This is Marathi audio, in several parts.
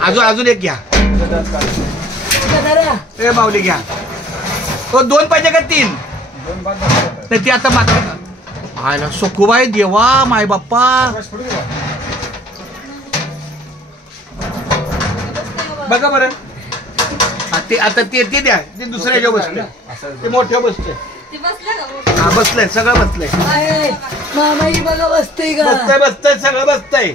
अजून एक घ्या. ए माऊली घ्या. हो 2 पाहिजे का 3? नाही ती आता मात्र आयला सखूबाई देवा माय बाप्पा. बघा बरं ते आता ते द्या. ते दुसऱ्या ह्याच्यावर बसले. ते मोठ्या बसते. हा बसलंय सगळं बसलंय. बघा बसतंय का? बसतंय सगळं बसतंय.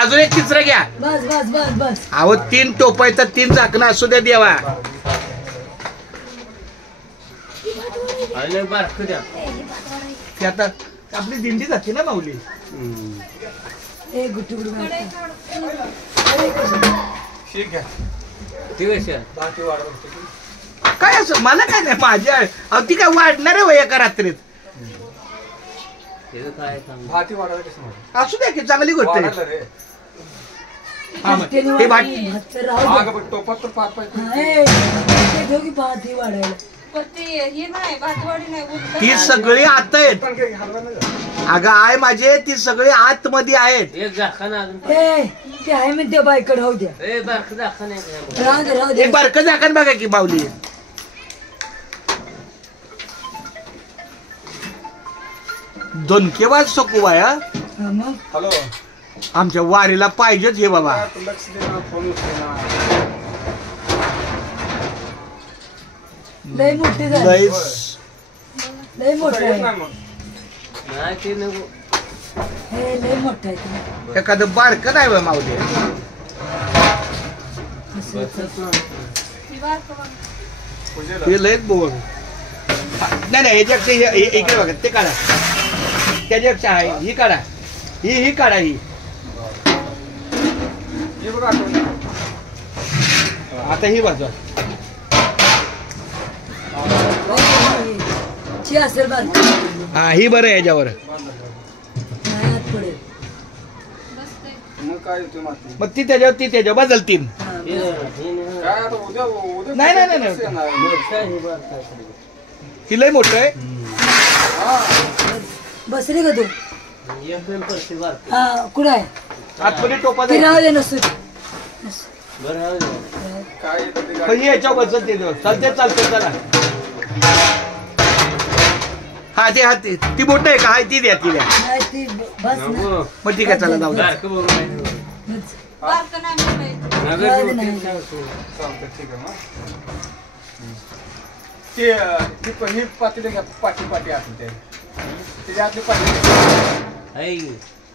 अजून एक तिसरं घ्या. बस बस बस बस. अहो 3 टोपायचं 3 झाकणं असू द्या देवा. ते आता आपली दिंडी जाते ना माऊली. काय असं मला काय नाही माझ्या. अहो ती काय वाढणार आहे वय एका रात्रीत. असू द्या की चांगली गोष्ट आहे. ती सगळी आत आहेत. अगं आहे माझे ती सगळी आतमध्ये आहेत. ते आहे म्हणते बायकडे होऊ द्या. एक बारकं झाकण बघा की बावली. दोनकेबाज सखूबाई. हॅलो आमच्या वारीला पाहिजेच हे बाबा. लय मोठी झाली. लय मोठं आहे. हे लय मोठं आहे. एखादं बारकं नाही बा माऊली. हे लय बोल. नाही ह्याच्यापेक्षा इकडे बघा ते काढा. त्याच्यापेक्षा आहे ही काढा. ही काढा. ही आता ही बाजू हा ही बरं याच्यावर. मग ती त्याच्यावर बदल 3. नाही ही लय मोठं आहे. बसली का तू? कुठं आहे? आतमध्ये टोपा राहू नसू. याच्यावर बसत चालते चला. हा ते ती मोठं आहे का? हाय ती द्या. मग ठीक आहे चला जाऊ द्या.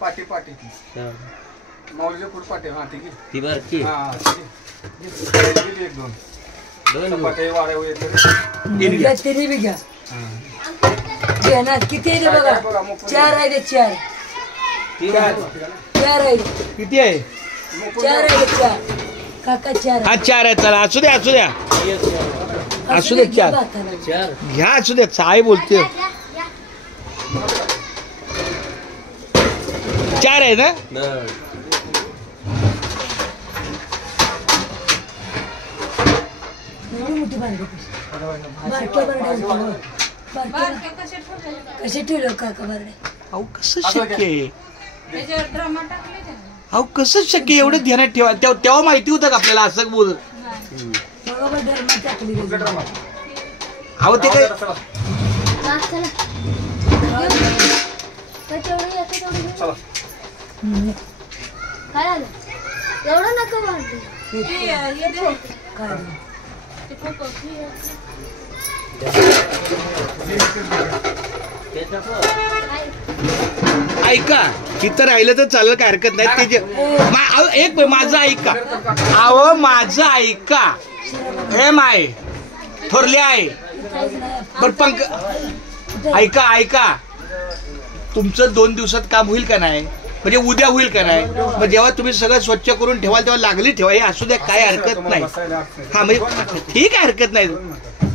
पाटी असते पाटी माऊलीच्या पुढे पाटी. हा ठीक आहे. किती आहे बघा. 4 आहे. 4 आहे. किती आहे? 4 आहे. 4 काका 4 हा 4 आहे. चला असू द्या 4 घ्या. असू द्या आई बोलते. 4 आहे ना? कसे ठेवलं काका बरडे? अहो कसं शक्य आहे? अहो कसं शक्य एवढं ध्यानात ठेवा. तेव्हा माहिती होतं का आपल्याला असं बोल. अहो ते काय एवढं नका ऐका इथं राहिलं तर चालेल काय हरकत नाही. त्याचे एक माझं ऐका. अहो माझं ऐका. हे माय थोरले आहे बर पंक. ऐका तुमचं 2 दिवसात काम होईल का नाही? म्हणजे उद्या होईल का नाही? मग जेव्हा तुम्ही सगळं स्वच्छ करून ठेवाल तेव्हा लागली ठेवा. हे असू द्या काय हरकत नाही. हा म्हणजे ठीक आहे हरकत नाही.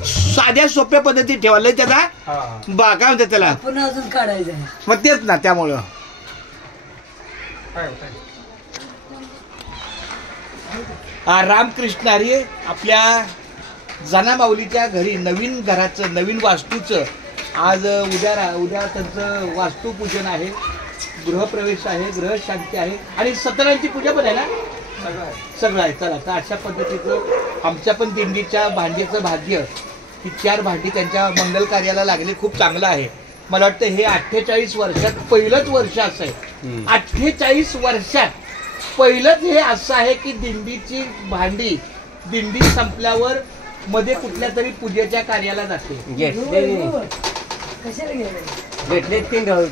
साध्या सोप्या पद्धतीत ठेवायला त्याला काय म्हणतात त्याला अजून काढायचं. मग तेच ना त्यामुळं रामकृष्ण हरी. आपल्या जनामाऊलीच्या घरी नवीन घराचं नवीन वास्तूचं आज उद्या त्यांचं वास्तुपूजन आहे. गृहप्रवेश आहे. ग्रहशांती आहे आणि सत्यनारायणची पूजा पण आहे ना. सगळं आहे. चला तर अशा पद्धतीचं आमच्या पण दिंडीच्या भांडीचं भाग्य की 4 भांडी त्यांच्या मंगल कार्याला लागले खूप चांगलं आहे. मला वाटतं हे 48 वर्षात पहिलंच वर्ष असं आहे. 48 वर्षात पहिलंच हे असं आहे की दिंडीची भांडी दिंडी संपल्यावर मध्ये कुठल्या तरी पूजेच्या कार्याला जाते. कशाला गेले भेटले 3 गाव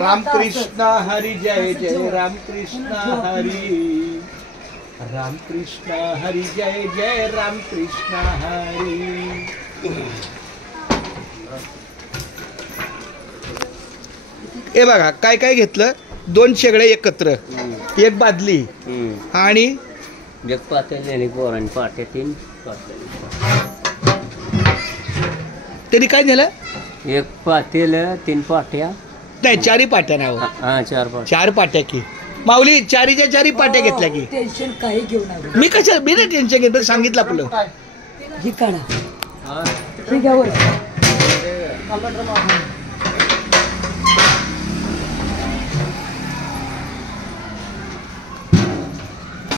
रामकृष्ण हरी जय जय रामकृष्ण हरी रामकृष्ण हरी जय जय रामकृष्ण हरी. हे बघा काय काय घेतलं. 2 शेगडे एकत्र, 1 बादली आणि एक पातेल पोरांनी पाट्या 3 त्यांनी काय झालं. 1 पातेल 3 पाट्या नाही 4 पाट्या नाव. हा 4 पाट्या 4 पाट्या की माऊली 4च्या 4 पाट्या घेतल्या की. टेन्शन काही घेऊ नका. मी कशा मी नाही टेन्शन घेत सांगितलं आपलं. ही काढा. हा ठीक आहे.